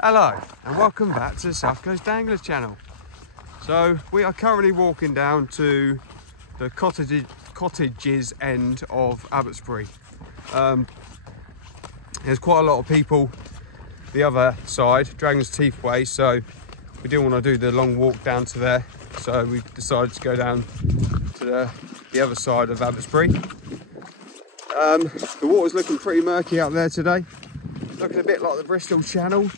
Hello and welcome back to the South Coast Anglers channel. So we are currently walking down to the cottages end of Abbotsbury. There's quite a lot of people the other side, Dragon's Teeth way, so we didn't want to do the long walk down to there, so we decided to go down to the other side of Abbotsbury. The water's looking pretty murky out there today, looking a bit like the Bristol Channel.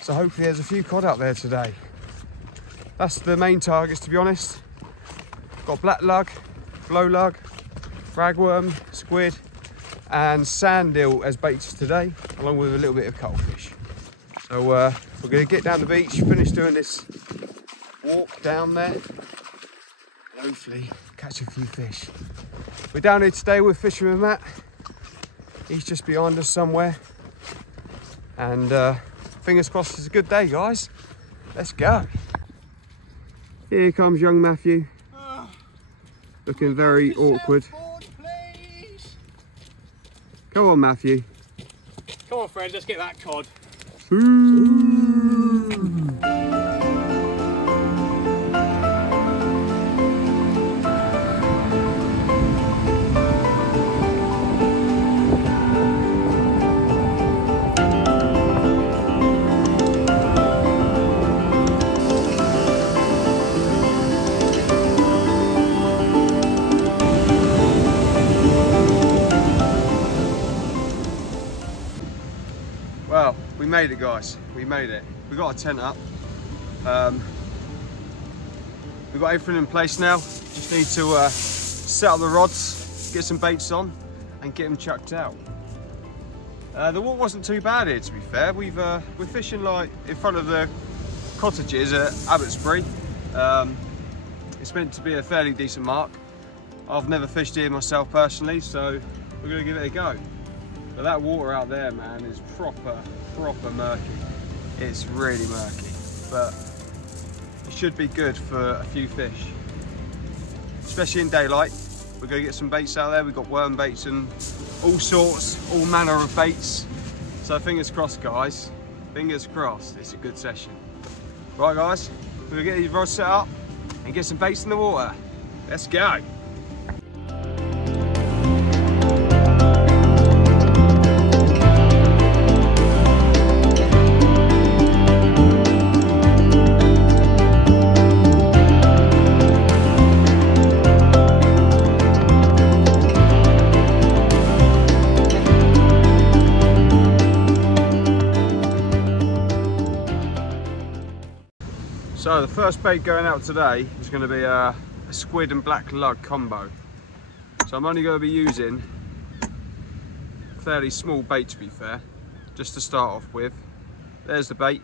So hopefully there's a few cod out there today. That's the main targets, to be honest. Got black lug, glow lug, ragworm, squid and sand eel as baits today, along with a little bit of cuttlefish. So we're going to get down the beach, finish doing this walk down there, and hopefully catch a few fish. We're down here today with Fisherman Matt. He's just behind us somewhere. And fingers crossed it's a good day, guys. Let's go. Here comes young Matthew. Looking very awkward. Board, please. Come on, Matthew. Come on, friends, let's get that cod. Well, we made it, guys. We made it. We got our tent up. We've got everything in place now. Just need to set up the rods, get some baits on, and get them chucked out. The water wasn't too bad here, to be fair. We're fishing like in front of the cottages at Abbotsbury. It's meant to be a fairly decent mark. I've never fished here myself personally, so we're going to give it a go. But that water out there, man, is proper murky. It's really murky, but it should be good for a few fish, especially in daylight. We're going to get some baits out there. We've got worm baits and all sorts, all manner of baits. So fingers crossed, guys. Fingers crossed, it's a good session. Right, guys, we're going to get these rods set up and get some baits in the water. Let's go. So the first bait going out today is going to be a squid and black lug combo. So I'm only going to be using a fairly small bait, to be fair, just to start off with. There's the bait.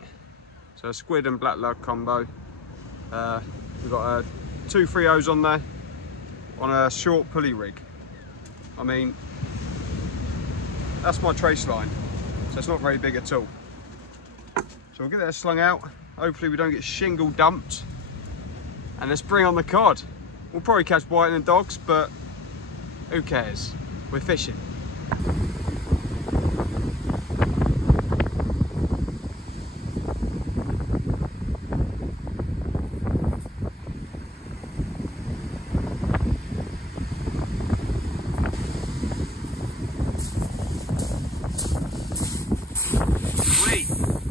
So a squid and black lug combo. We've got 2 3/0s on there on a short pulley rig. I mean, that's my trace line, so it's not very big at all. So we'll get that slung out. Hopefully we don't get shingle dumped, and let's bring on the cod. We'll probably catch whiting and dogs, but who cares? We're fishing.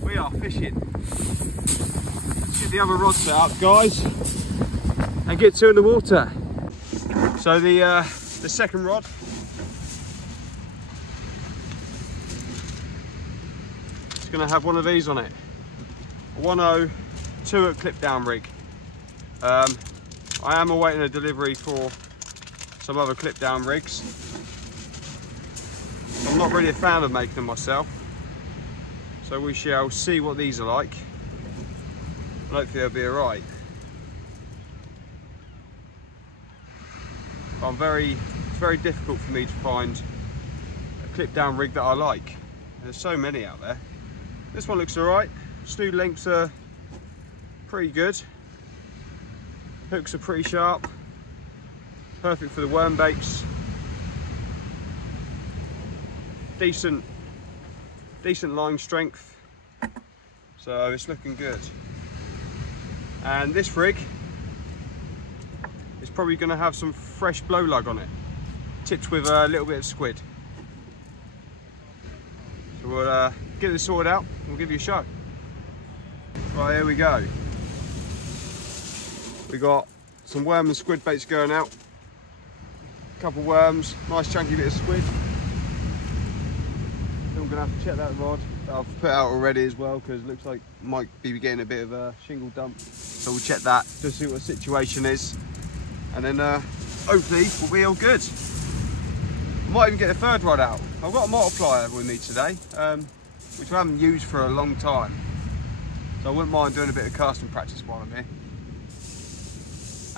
We are fishing. Get the other rod set up, guys, and get 2 in the water. So the second rod is going to have one of these on it, a 102 at clip down rig. I am awaiting a delivery for some other clip down rigs. I'm not really a fan of making them myself, so we shall see what these are like. Hopefully they'll be alright. It's very difficult for me to find a clip down rig that I like. There's so many out there. This one looks alright. Snood lengths are pretty good. Hooks are pretty sharp. Perfect for the worm baits. Decent line strength. So it's looking good. And this rig is probably going to have some fresh blow lug on it, tipped with a little bit of squid. So we'll get this sorted out and we'll give you a show. Right, here we go. We got some worm and squid baits going out. A couple worms, nice chunky bit of squid. Then we're going to have to check that rod that I've put out already as well, because it looks like might be getting a bit of a shingle dump. So we'll check that, just see what the situation is. And then hopefully we'll be all good. I might even get a third rod out. I've got a multiplier with me today, which I haven't used for a long time. So I wouldn't mind doing a bit of casting practice while I'm here.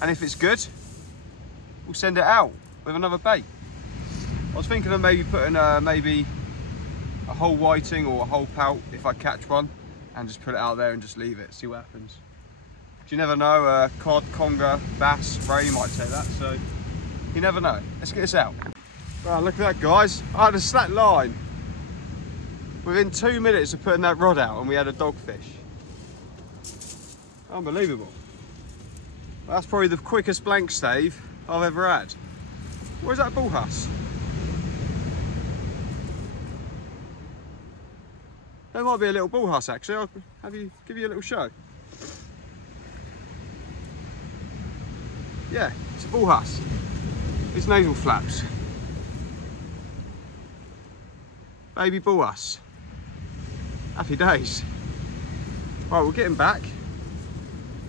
And if it's good, we'll send it out with another bait. I was thinking of maybe putting maybe a whole whiting or a whole pout if I catch one, and just put it out there and just leave it, see what happens. You never know, cod, conger, bass, ray might take that, so you never know. Let's get this out. Right, look at that, guys. I had a slack line within 2 minutes of putting that rod out, and we had a dogfish. Unbelievable. That's probably the quickest blank stave I've ever had. Where's that bull huss? There might be a little bull huss actually. I'll give you a little show. Yeah, it's a bull huss. His nasal flaps. Baby bull huss. Happy days. Right, we'll get him back.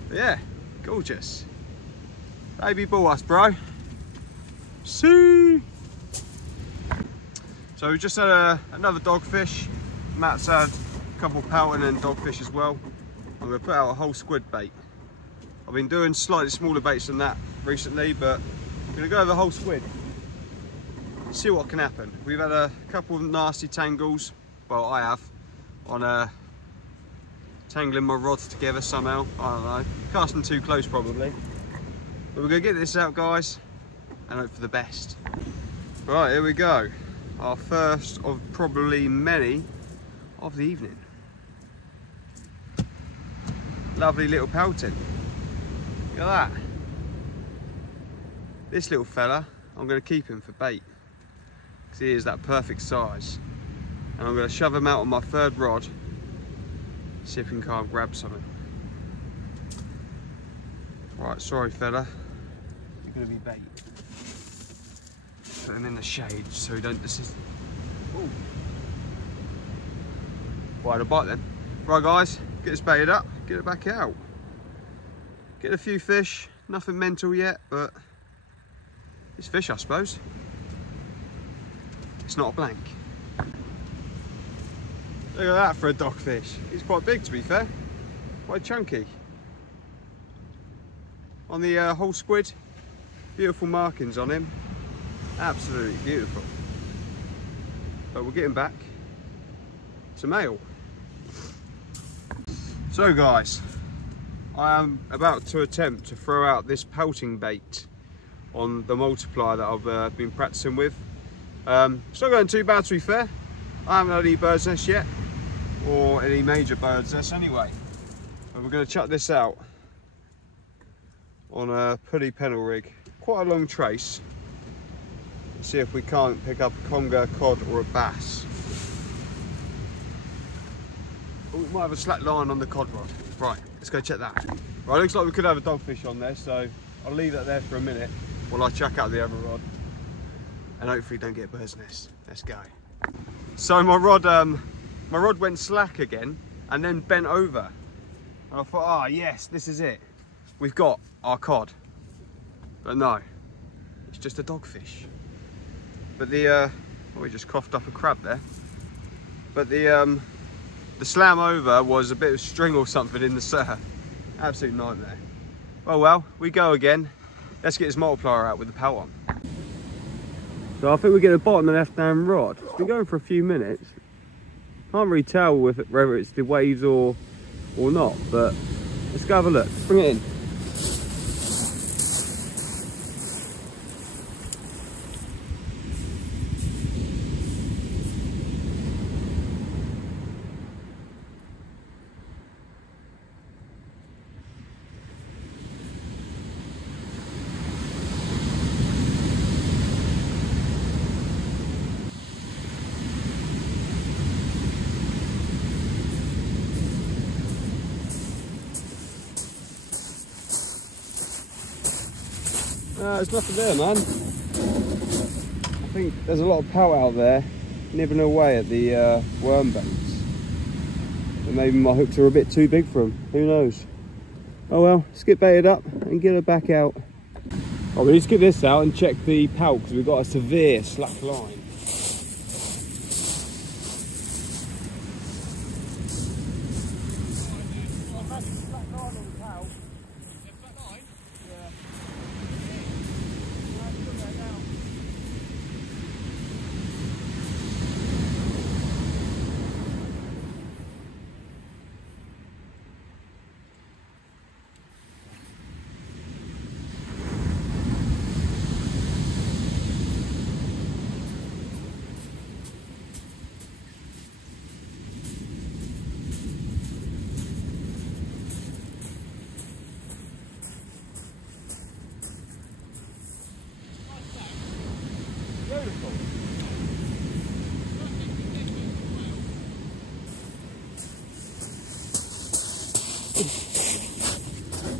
But yeah, gorgeous. Baby bull huss, bro. See. So we just had another dogfish. Matt's had a couple of pouting and dogfish as well. I'm going to put out a whole squid bait. I've been doing slightly smaller baits than that recently, but I'm going to go over the whole squid. See what can happen. We've had a couple of nasty tangles. Well, I have. On tangling my rods together somehow. I don't know. Casting too close probably. But we're going to get this out, guys, and hope for the best. Right, here we go. Our first of probably many of the evening. Lovely little pouting. Look at that. This little fella, I'm going to keep him for bait, because he is that perfect size. And I'm going to shove him out on my third rod, see if we can grab something. Right, sorry fella, you're going to be bait. Put him in the shade so he don't desist. Ooh. Right, a bite then. Right guys, get this baited up, get it back out. Get a few fish, nothing mental yet, but it's fish I suppose. It's not a blank. Look at that for a dogfish. He's quite big to be fair, quite chunky. On the whole squid, beautiful markings on him. Absolutely beautiful. But we'll get him back. It's a male. So guys, I am about to attempt to throw out this pouting bait on the multiplier that I've been practicing with. It's not going too bad to be fair. I haven't had any bird's nest yet, or any major bird's nest anyway. But we're going to chuck this out on a pulley pennel rig, quite a long trace. See if we can't pick up a conger, cod or a bass. Oh, we might have a slack line on the cod rod. Right, let's go check that. Right, looks like we could have a dogfish on there, so I'll leave that there for a minute while I chuck out the other rod. And hopefully don't get bird's nest. Let's go. So my rod went slack again and then bent over. And I thought, ah, yes, this is it. We've got our cod. But no, it's just a dogfish. But the, we just coughed up a crab there. But the slam over was a bit of string or something in the surf. Absolute nightmare. Well, we go again. Let's get this multiplier out with the pout on. So I think we get the bottom of the left-hand rod. It's been going for a few minutes. Can't really tell whether it's the waves or not, but let's go have a look. Bring it in. There's nothing there, man. I think there's a lot of pout out there nibbling away at the worm baits. And maybe my hooks are a bit too big for them. Who knows? Oh well, let's get baited up and get her back out. Oh, we need to get this out and check the pout because we've got a severe slack line.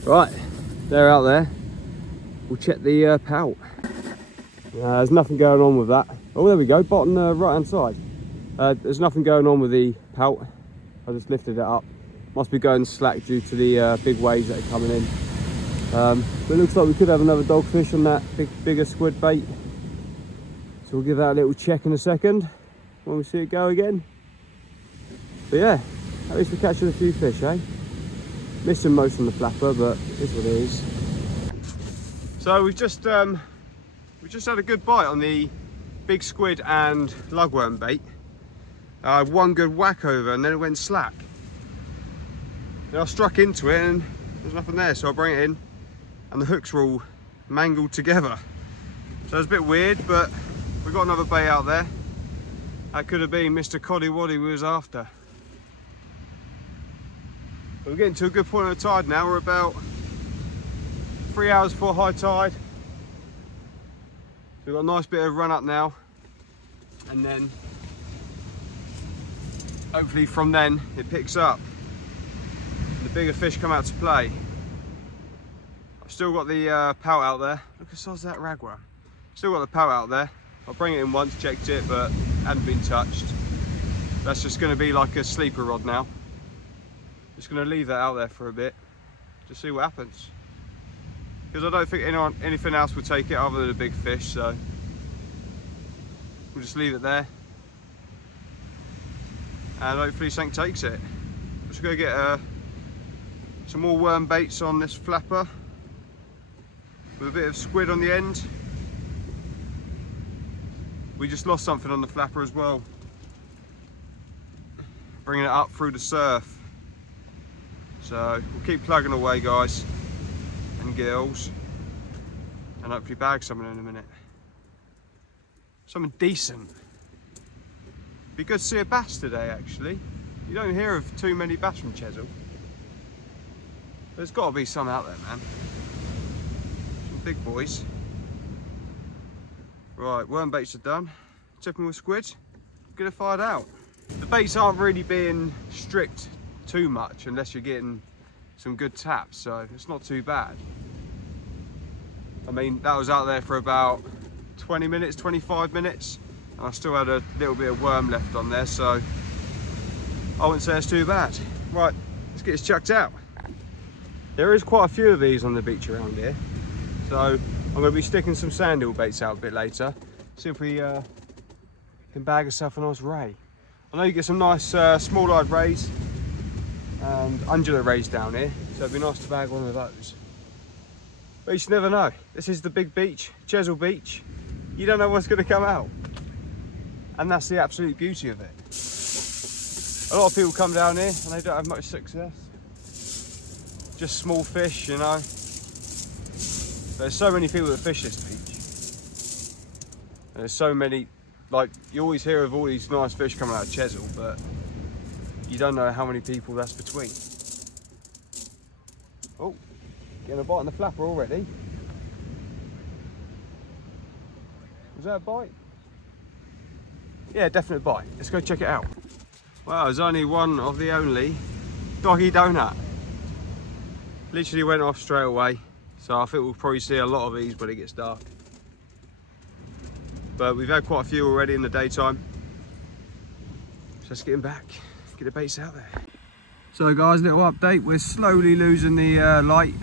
Right, they're out there. We'll check the pout. There's nothing going on with that. Oh, there we go, bottom right hand side. There's nothing going on with the pout. I just lifted it up. Must be going slack due to the big waves that are coming in. But it looks like we could have another dogfish on that bigger squid bait. So we'll give that a little check in a second when we see it go again. But yeah, at least we're catching a few fish, eh? Missing most on the flapper, but it's what it is. So we've just had a good bite on the big squid and lugworm bait. One good whack over and then it went slack. Then I struck into it and there's nothing there, so I bring it in and the hooks were all mangled together. So it's a bit weird, but we've got another bait out there. That could have been Mr. Coddy Waddy we was after. But we're getting to a good point of the tide now. We're about 3 hours before high tide. So we've got a nice bit of run up now. And then hopefully from then it picks up. And the bigger fish come out to play. I've still got the pout out there. Look at the size of that ragworm. Still got the pout out there. I'll bring it in once, checked it, but hadn't been touched. That's just going to be like a sleeper rod now. Just going to leave that out there for a bit to see what happens, because I don't think anything else will take it other than a big fish, so we'll just leave it there and hopefully something takes it. Just going to get some more worm baits on this flapper with a bit of squid on the end. We just lost something on the flapper as well, bringing it up through the surf. So we'll keep plugging away, guys and girls, and hopefully bag something in a minute. Something decent. Be good to see a bass today, actually. You don't hear of too many bass from Chesil. There's got to be some out there, man. Some big boys. Right, worm baits are done. Tipping with squid. Get it fired out. The baits aren't really being strict too much unless you're getting some good taps, so it's not too bad. I mean, that was out there for about 20 minutes, 25 minutes, and I still had a little bit of worm left on there, so I wouldn't say it's too bad. Right, let's get this chucked out. There is quite a few of these on the beach around here, so I'm going to be sticking some sandhill baits out a bit later, see if we can bag ourselves a nice ray. I know you get some nice small-eyed rays and undulate rays down here, so it'd be nice to bag one of those. But you just never know. This is the big beach, Chesil Beach. You don't know what's going to come out, and that's the absolute beauty of it. A lot of people come down here and they don't have much success. Just small fish, you know. There's so many people that fish this beach. And there's so many, like, you always hear of all these nice fish coming out of Chesil, but you don't know how many people that's between. Oh, getting a bite on the flapper already. Was that a bite? Yeah, definite bite. Let's go check it out. Wow, there's only one of the only doggy donut. Literally went off straight away. So I think we'll probably see a lot of these when it gets dark. But we've had quite a few already in the daytime. So let's get them back, get the baits out there. So guys, little update, we're slowly losing the light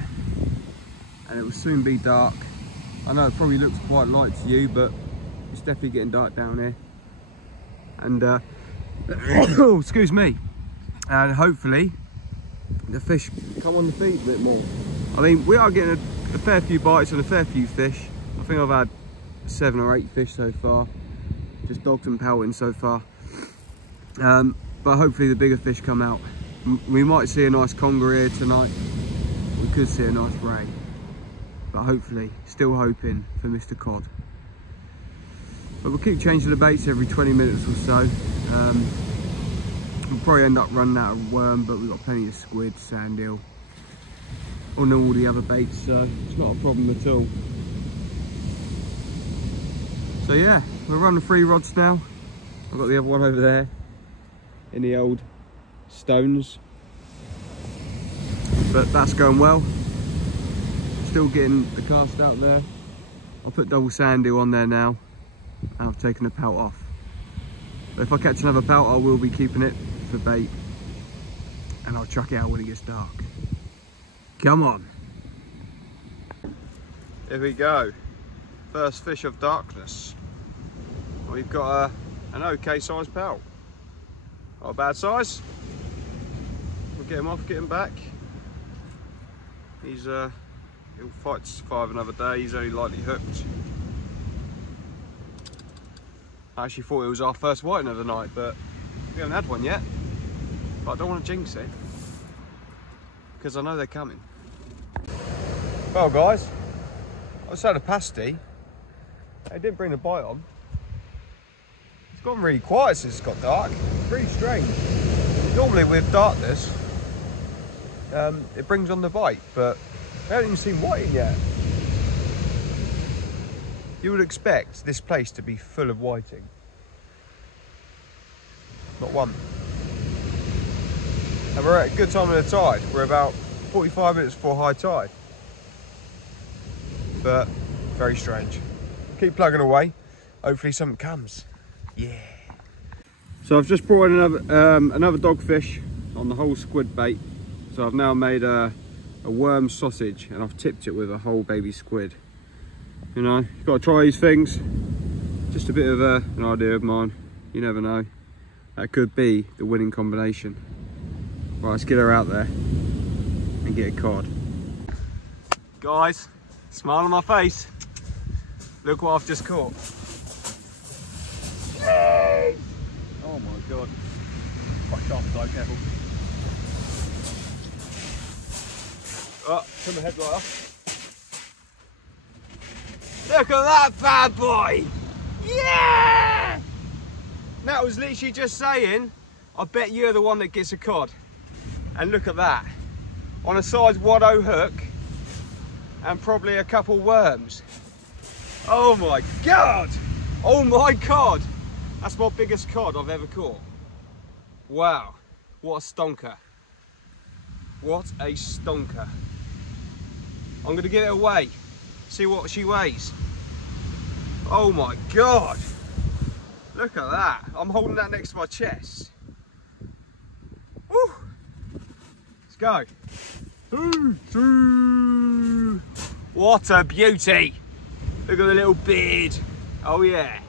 and it will soon be dark. I know it probably looks quite light to you, but it's definitely getting dark down here. And oh, excuse me. And hopefully the fish come on the feed a bit more. I mean, we are getting a fair few bites and a fair few fish. I think I've had 7 or 8 fish so far, just dogs and pouting so far. But hopefully the bigger fish come out. We might see a nice conger here tonight. We could see a nice ray, but hopefully, still hoping for Mr. Cod. But we'll keep changing the baits every 20 minutes or so. We'll probably end up running out of worm, but we've got plenty of squid, sand eel, and all the other baits, so it's not a problem at all. So yeah, we're running 3 rods now. I've got the other one over there in the old stones, but that's going well. Still getting the cast out there. I'll put double sand eel on there now, and I've taken the pout off. But if I catch another pout, I will be keeping it for bait, and I'll chuck it out when it gets dark. Come on. Here we go. First fish of darkness. We've got an okay sized pout. Not a bad size. We'll get him off, get him back. He'll fight to survive another day. He's only lightly hooked. I actually thought it was our first whiting of the night, but we haven't had one yet. But I don't want to jinx it, because I know they're coming. Well guys, I just had a pasty. I didn't bring the bite on. It's gotten really quiet since it got dark. It's really strange. Normally with darkness, it brings on the bite, but I haven't even seen whiting yet. You would expect this place to be full of whiting. Not one. And we're at a good time of the tide. We're about 45 minutes before high tide. But very strange. Keep plugging away. Hopefully something comes. Yeah. So I've just brought in another dogfish on the whole squid bait. So I've now made a worm sausage, and I've tipped it with a whole baby squid. You know, you've got to try these things. Just a bit of an idea of mine. You never know. That could be the winning combination. Right, let's get her out there and get a cod. Guys, smile on my face. Look what I've just caught. Yay! Oh my God. Quite sharp side, careful. Oh, turn my headlight off. Look at that bad boy! Yeah! That was literally just saying, I bet you're the one that gets a cod. And look at that. On a size 1/0 hook, and probably a couple worms. Oh my God! Oh my God! That's my biggest cod I've ever caught. Wow, what a stonker. What a stonker. I'm gonna get it away, see what she weighs. Oh my God! Look at that. I'm holding that next to my chest. Woo! Let's go. What a beauty! Look at the little beard. Oh yeah.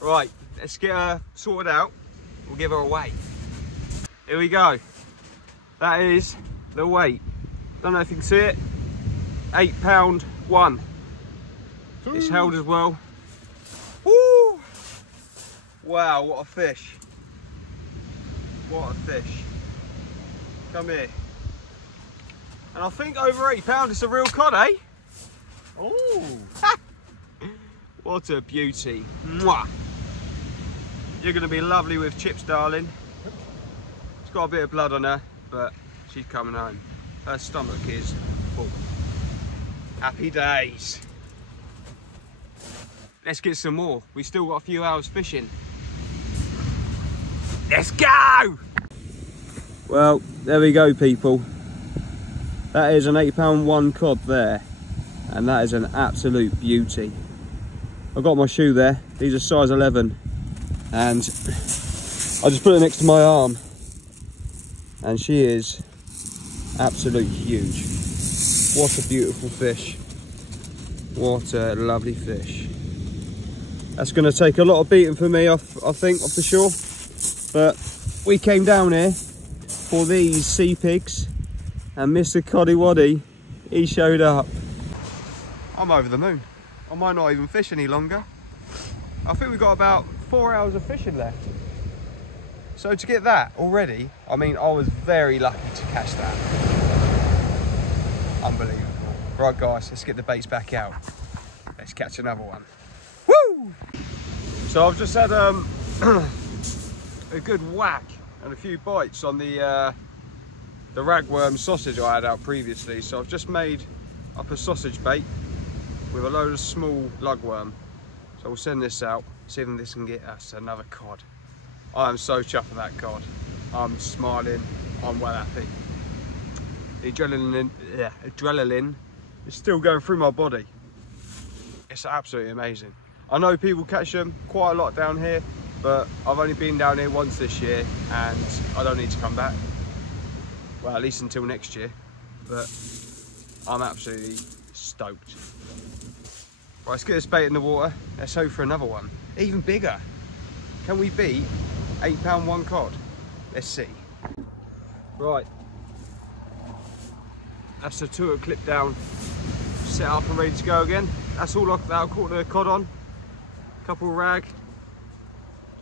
Right, let's get her sorted out. We'll give her away. Here we go. That is the weight. Don't know if you can see it. 8 pound 1. It's held as well. Woo! Wow, what a fish. What a fish. Come here. And I think over 8 pound it's a real cod, eh? Oh! What a beauty. Mwah! You're going to be lovely with chips, darling. She's got a bit of blood on her, but she's coming home. Her stomach is full. Happy days. Let's get some more. We've still got a few hours fishing. Let's go! Well, there we go, people. That is an 8 pound 1 cod there. and that is an absolute beauty. I've got my shoe there, these are size 11, and I just put it next to my arm, and she is absolutely huge. What a beautiful fish. What a lovely fish. That's going to take a lot of beating for me, I think, for sure. But we came down here for these sea pigs, and Mr. Coddy Waddy, he showed up. I'm over the moon. I might not even fish any longer. I think we've got about 4 hours of fishing left. So to get that already, I mean, I was very lucky to catch that. Unbelievable. Right guys, let's get the baits back out. Let's catch another one. Woo! So I've just had a good whack and a few bites on the ragworm sausage I had out previously. So I've just made up a sausage bait with a load of small lugworm. So we'll send this out, see if this can get us another cod. I am so chuffed for that cod. I'm smiling, I'm well happy. The adrenaline is still going through my body. It's absolutely amazing. I know people catch them quite a lot down here, but I've only been down here once this year and I don't need to come back. Well, at least until next year, but I'm absolutely stoked. Right, let's get this bait in the water. Let's hope for another one, even bigger. Can we beat 8-pound one cod? Let's see. Right, that's the tour clip down, set up and ready to go again. That's all I've caught the cod on. Couple of rag,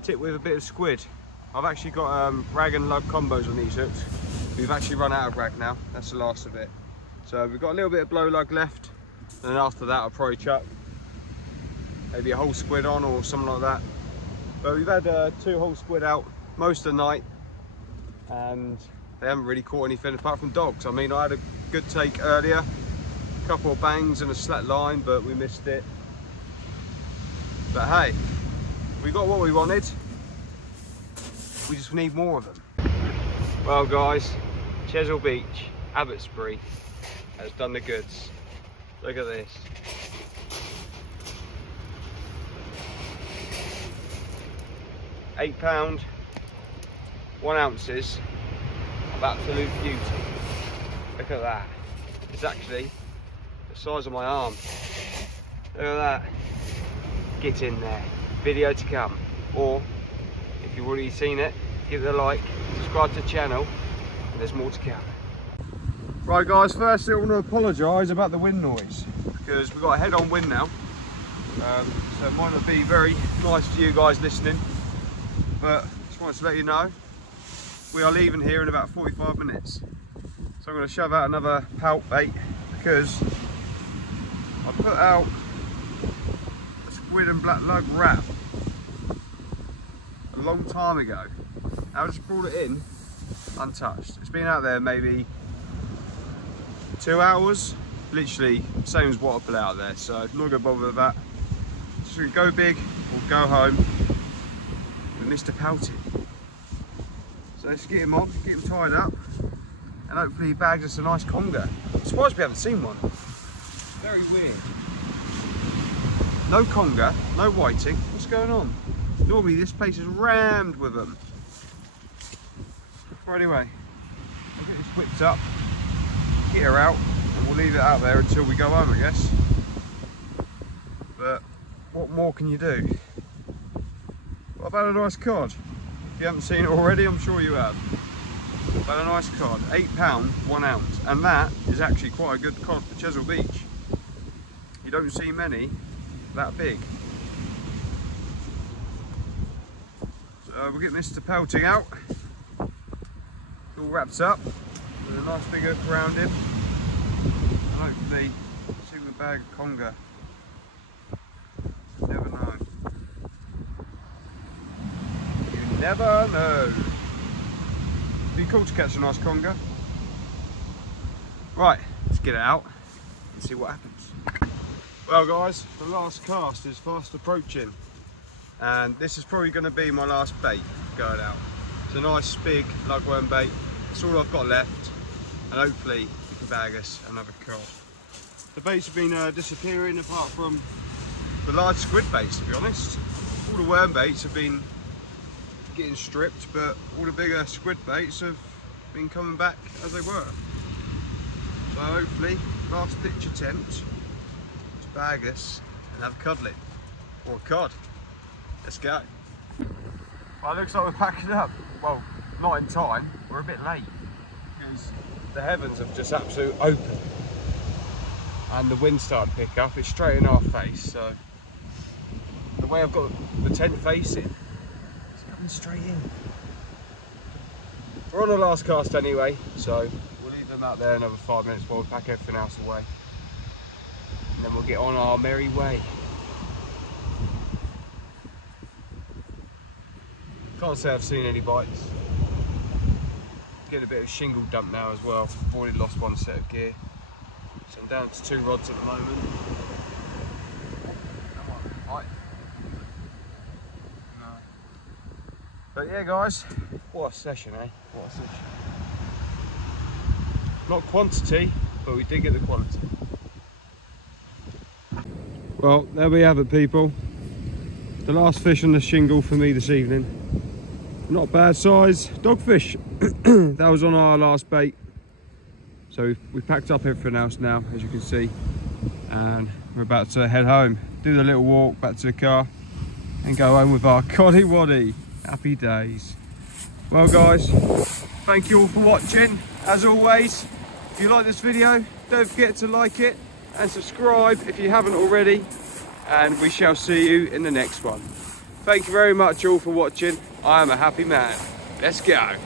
tip with a bit of squid. I've actually got rag and lug combos on these hooks. We've actually run out of rag now, that's the last of it. So we've got a little bit of blow lug left, and after that I'll probably chuck maybe a whole squid on or something like that. But we've had 2 whole squid out most of the night, and they haven't really caught anything apart from dogs. I mean, I had a good take earlier, a couple of bangs and a slack line, but we missed it. But hey, we got what we wanted. We just need more of them. Well guys, Chesil Beach, Abbotsbury has done the goods. Look at this. £8, 1 ounces of absolute beauty. Look at that. It's actually the size of my arm. Look at that. Get in there. Video to come. Or if you've already seen it, give it a like, subscribe to the channel, and there's more to come. Right guys, firstly I want to apologise about the wind noise, because we've got a head-on wind now. So it might not be very nice to you guys listening, but just wanted to let you know we are leaving here in about 45 minutes. So I'm going to shove out another pout bait, because I put out a squid and black lug wrap a long time ago. I just brought it in untouched. It's been out there maybe 2 hours, literally same as what I put out there, so I'm not going to bother with that. Just going to go big or go home with Mr. Pouting. So let's get him on, get him tied up, and hopefully he bags us a nice conger. I'm surprised we haven't seen one. Very weird. No conger, no whiting. What's going on? Normally this place is rammed with them. Well, anyway, I'll get this whipped up, get her out, and we'll leave it out there until we go home, I guess. But what more can you do? What about a nice cod? If you haven't seen it already, I'm sure you have. What about a nice cod? £8, 1 ounce, and that is actually quite a good cod for Chesil Beach. You don't see many that big. So we'll get Mr. Pouting out. All wrapped up with a nice big hook around him, and hopefully see if we bag a conger. You never know. You never know. It'd be cool to catch a nice conger. Right, let's get it out and see what happens. Well guys, the last cast is fast approaching, and this is probably going to be my last bait going out. It's a nice big lugworm bait. That's all I've got left, and hopefully we can bag us another cod. The baits have been disappearing apart from the large squid baits, to be honest. All the worm baits have been getting stripped, but all the bigger squid baits have been coming back as they were. So hopefully, last ditch attempt to bag this and have a codling, or a cod. Let's go. Well, it looks like we're packing up. Well, not in time, we're a bit late because the heavens have just absolutely opened and the wind started to pick up. It's straight in our face, so the way I've got the tent facing, it's coming straight in. We're on the last cast anyway, so we'll leave them out there another 5 minutes while we pack everything else away, and then we'll get on our merry way. Can't say I've seen any bites. Getting a bit of shingle dump now as well. I've already lost one set of gear, so I'm down to 2 rods at the moment. Right. No. But yeah, guys, what a session, eh? What a session. Not quantity, but we did get the quality. Well, there we have it, people. The last fish on the shingle for me this evening. Not a bad size dogfish. That was on our last bait. So we've packed up everything else now, as you can see, and we're about to head home, do the little walk back to the car and go home with our coddy waddy. Happy days. Well guys, thank you all for watching. As always, if you like this video, don't forget to like it and subscribe if you haven't already, and we shall see you in the next one. Thank you very much all for watching. I am a happy man. Let's go.